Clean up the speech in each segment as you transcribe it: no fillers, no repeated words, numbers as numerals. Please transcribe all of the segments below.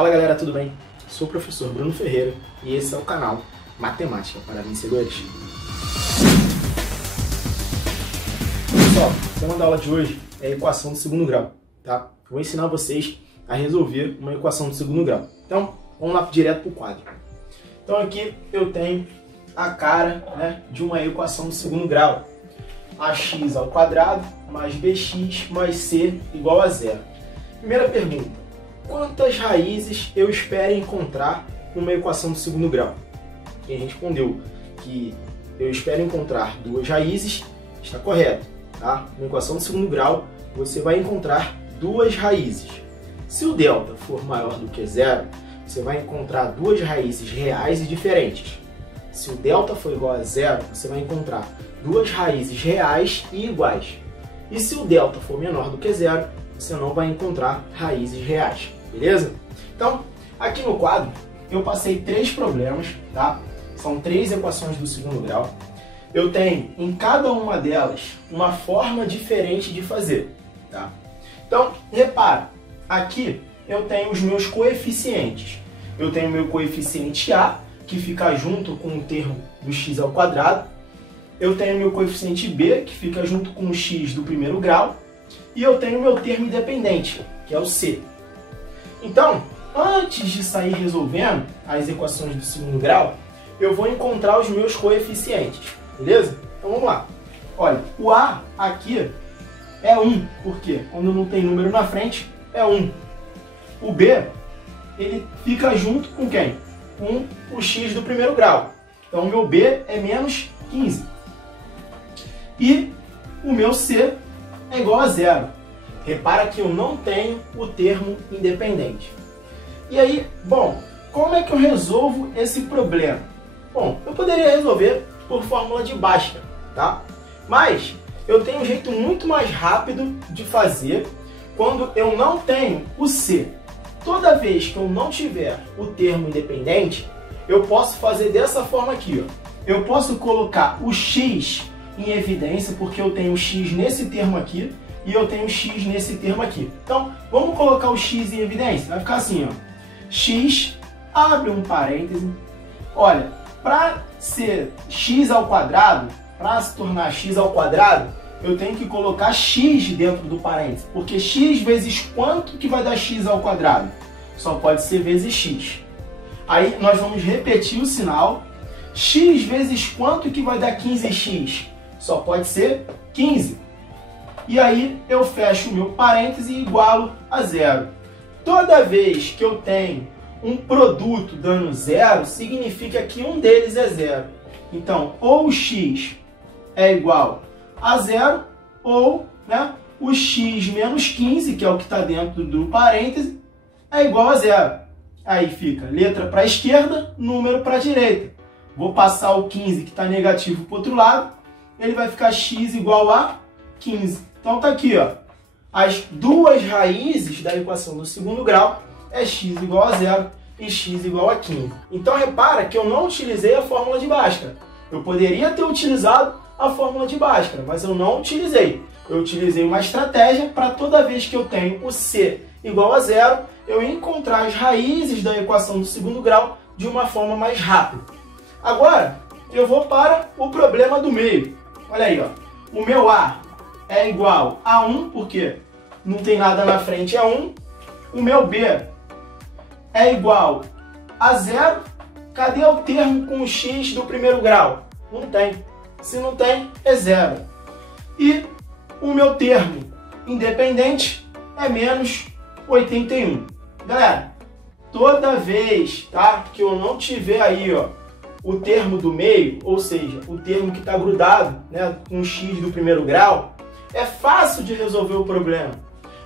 Fala galera, tudo bem? Sou o professor Bruno Ferreira e esse é o canal Matemática para Vencedores. Pessoal, o tema da aula de hoje é a equação do segundo grau, tá? Vou ensinar vocês a resolver uma equação do segundo grau. Então, vamos lá direto para o quadro. Então aqui eu tenho a cara, de uma equação do segundo grau. Ax ao quadrado mais bx mais c igual a zero. Primeira pergunta. Quantas raízes eu espero encontrar numa equação do segundo grau? Quem respondeu que eu espero encontrar duas raízes, está correto, tá? Na equação do segundo grau, você vai encontrar duas raízes. Se o delta for maior do que zero, você vai encontrar duas raízes reais e diferentes. Se o delta for igual a zero, você vai encontrar duas raízes reais e iguais. E se o delta for menor do que zero, você não vai encontrar raízes reais. Beleza? Então, aqui no quadro, eu passei três problemas, tá? São três equações do segundo grau. Eu tenho, em cada uma delas, uma forma diferente de fazer, tá? Então, repara, aqui eu tenho os meus coeficientes. Eu tenho o meu coeficiente A, que fica junto com o termo do x ao quadrado. Eu tenho o meu coeficiente B, que fica junto com o x do primeiro grau. E eu tenho o meu termo independente, que é o C. Então, antes de sair resolvendo as equações do segundo grau, eu vou encontrar os meus coeficientes, beleza? Então vamos lá. Olha, o A aqui é 1, porque quando não tem número na frente, é 1. O B, ele fica junto com quem? Com o x do primeiro grau. Então o meu B é menos 15. E o meu C é igual a zero. Repara que eu não tenho o termo independente. E aí, bom, como é que eu resolvo esse problema? Bom, eu poderia resolver por fórmula de Bhaskara, tá? Mas eu tenho um jeito muito mais rápido de fazer quando eu não tenho o C. Toda vez que eu não tiver o termo independente, eu posso fazer dessa forma aqui, ó. Eu posso colocar o x em evidência, porque eu tenho o x nesse termo aqui, e eu tenho x nesse termo aqui. Então, vamos colocar o x em evidência. Vai ficar assim, ó. X, abre um parêntese. Olha, para ser x ao quadrado, para se tornar x ao quadrado, eu tenho que colocar x dentro do parêntese. Porque x vezes quanto que vai dar x ao quadrado? Só pode ser vezes x. Aí nós vamos repetir o sinal. X vezes quanto que vai dar 15x? Só pode ser 15. E aí eu fecho o meu parêntese e igualo a zero. Toda vez que eu tenho um produto dando zero, significa que um deles é zero. Então, ou o x é igual a zero, ou o x menos 15, que é o que está dentro do parêntese, é igual a zero. Aí fica letra para a esquerda, número para a direita. Vou passar o 15, que está negativo, para o outro lado. Ele vai ficar x igual a 15. Então tá aqui, ó. As duas raízes da equação do segundo grau é x igual a zero e x igual a 15. Então repara que eu não utilizei a fórmula de Bhaskara. Eu poderia ter utilizado a fórmula de Bhaskara, mas eu não utilizei. Eu utilizei uma estratégia para toda vez que eu tenho o C igual a zero, eu encontrar as raízes da equação do segundo grau de uma forma mais rápida. Agora, eu vou para o problema do meio. Olha aí, ó. O meu A é igual a 1, porque não tem nada na frente, é 1. O meu B é igual a 0. Cadê o termo com o x do primeiro grau? Não tem. Se não tem, é 0. E o meu termo independente é menos 81. Galera, toda vez, tá, que eu não tiver aí, ó, o termo do meio, ou seja, o termo que está grudado, com o x do primeiro grau, é fácil de resolver o problema.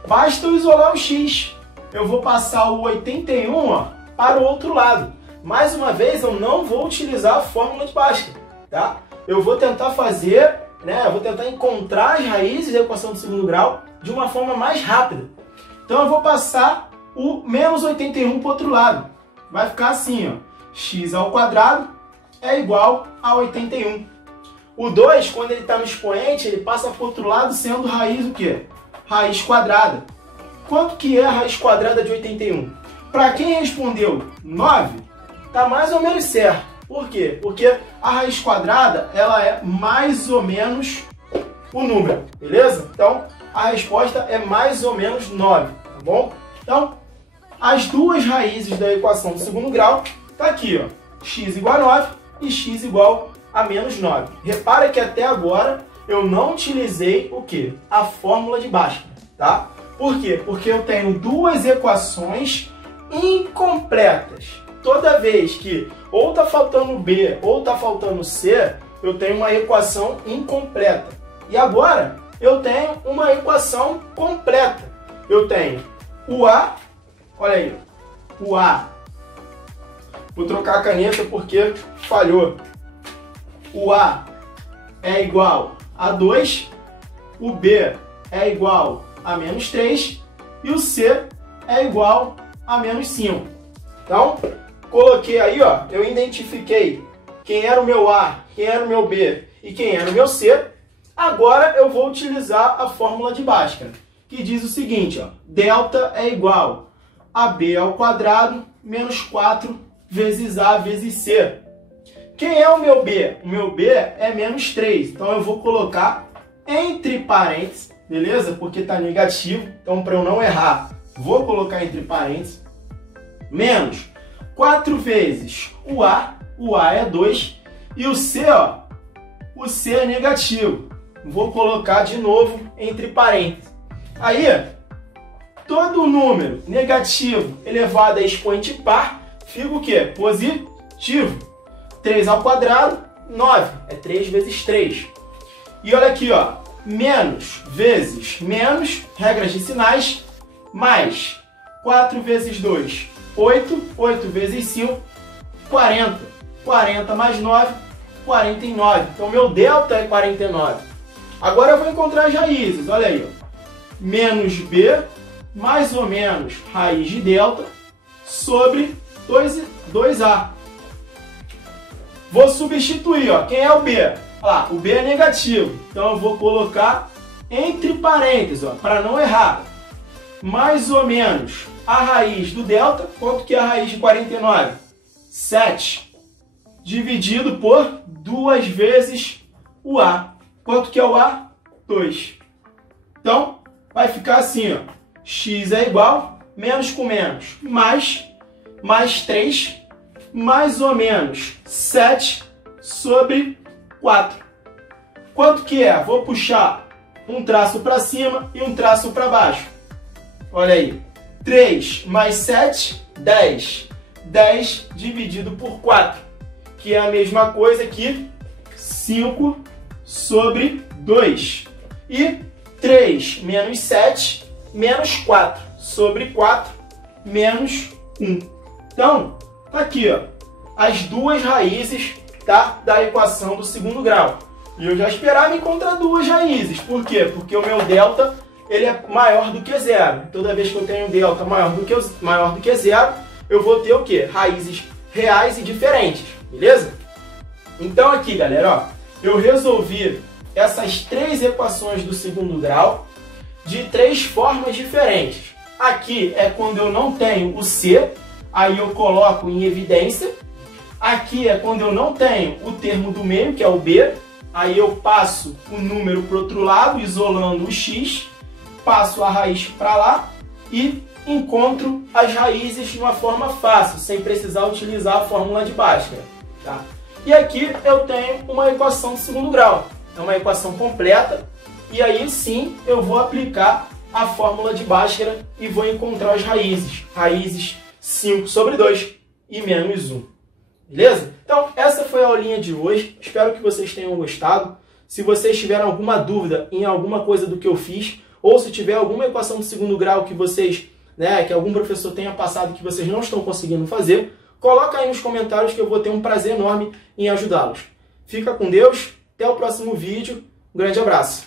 Basta eu isolar o x. Eu vou passar o 81, ó, para o outro lado. Mais uma vez, eu não vou utilizar a fórmula de Bhaskara, tá? Eu vou tentar fazer, eu vou tentar encontrar as raízes da equação do segundo grau de uma forma mais rápida. Então eu vou passar o menos 81 para o outro lado. Vai ficar assim, ó. X ao quadrado é igual a 81. O 2, quando ele está no expoente, ele passa para o outro lado sendo raiz o quê? Raiz quadrada. Quanto que é a raiz quadrada de 81? para quem respondeu 9, tá mais ou menos certo. Por quê? Porque a raiz quadrada, ela é mais ou menos o número, beleza? Então, a resposta é mais ou menos 9, tá bom? Então, as duas raízes da equação do segundo grau tá aqui, ó, x igual a 9 e x igual a menos 9. Repara que até agora eu não utilizei o quê? A fórmula de Bhaskara, tá? Por quê? Porque eu tenho duas equações incompletas. Toda vez que ou está faltando B ou está faltando C, eu tenho uma equação incompleta. E agora eu tenho uma equação completa. Eu tenho o A, olha aí, o A. Vou trocar a caneta porque falhou. O A é igual a 2, o B é igual a menos 3 e o C é igual a menos 5. Então, coloquei aí, ó, eu identifiquei quem era o meu A, quem era o meu B e quem era o meu C. Agora eu vou utilizar a fórmula de Bhaskara, que diz o seguinte, ó, delta é igual a B ao quadrado menos 4 vezes A vezes C. Quem é o meu B? O meu B é menos 3, então eu vou colocar entre parênteses, beleza? Porque está negativo, então para eu não errar, vou colocar entre parênteses, menos 4 vezes o A é 2, e o C, ó, o C é negativo. Vou colocar de novo entre parênteses. Aí, todo número negativo elevado a expoente par fica o quê? Positivo. 3 ao quadrado, 9. É 3 vezes 3. E olha aqui, ó, menos vezes menos, regras de sinais, mais 4 vezes 2, 8. 8 vezes 5, 40. 40 mais 9, 49. Então, meu delta é 49. Agora eu vou encontrar as raízes. Olha aí, ó. Menos B, mais ou menos raiz de delta, sobre 2A. Vou substituir, ó. Quem é o B? Olha lá, o B é negativo. Então, eu vou colocar entre parênteses, ó, para não errar. Mais ou menos a raiz do delta. Quanto que é a raiz de 49? 7. Dividido por 2 vezes o A. Quanto que é o A? 2. Então, vai ficar assim, ó. X é igual, menos com menos, mais 3, mais ou menos 7 sobre 4. Quanto que é? Vou puxar um traço para cima e um traço para baixo. Olha aí. 3 mais 7, 10. 10 dividido por 4, que é a mesma coisa que 5 sobre 2. E 3 menos 7, menos 4 sobre 4, menos 1. Então, tá aqui, ó, as duas raízes, tá, da equação do segundo grau. E eu já esperava encontrar duas raízes. Por quê? Porque o meu delta, ele é maior do que zero. Toda vez que eu tenho delta maior do que zero, eu vou ter o quê? Raízes reais e diferentes, beleza? Então aqui, galera, ó, eu resolvi essas três equações do segundo grau de três formas diferentes. Aqui é quando eu não tenho o C, aí eu coloco em evidência. Aqui é quando eu não tenho o termo do meio, que é o B, aí eu passo o número para o outro lado, isolando o X, passo a raiz para lá e encontro as raízes de uma forma fácil, sem precisar utilizar a fórmula de Bhaskara, tá? E aqui eu tenho uma equação de segundo grau. É uma equação completa. E aí sim eu vou aplicar a fórmula de Bhaskara e vou encontrar as raízes. Raízes 5 sobre 2 e menos 1. Beleza? Então essa foi a aulinha de hoje. Espero que vocês tenham gostado. Se vocês tiverem alguma dúvida em alguma coisa do que eu fiz, ou se tiver alguma equação de segundo grau que vocês, que algum professor tenha passado que vocês não estão conseguindo fazer, coloca aí nos comentários que eu vou ter um prazer enorme em ajudá-los. Fica com Deus, até o próximo vídeo, um grande abraço.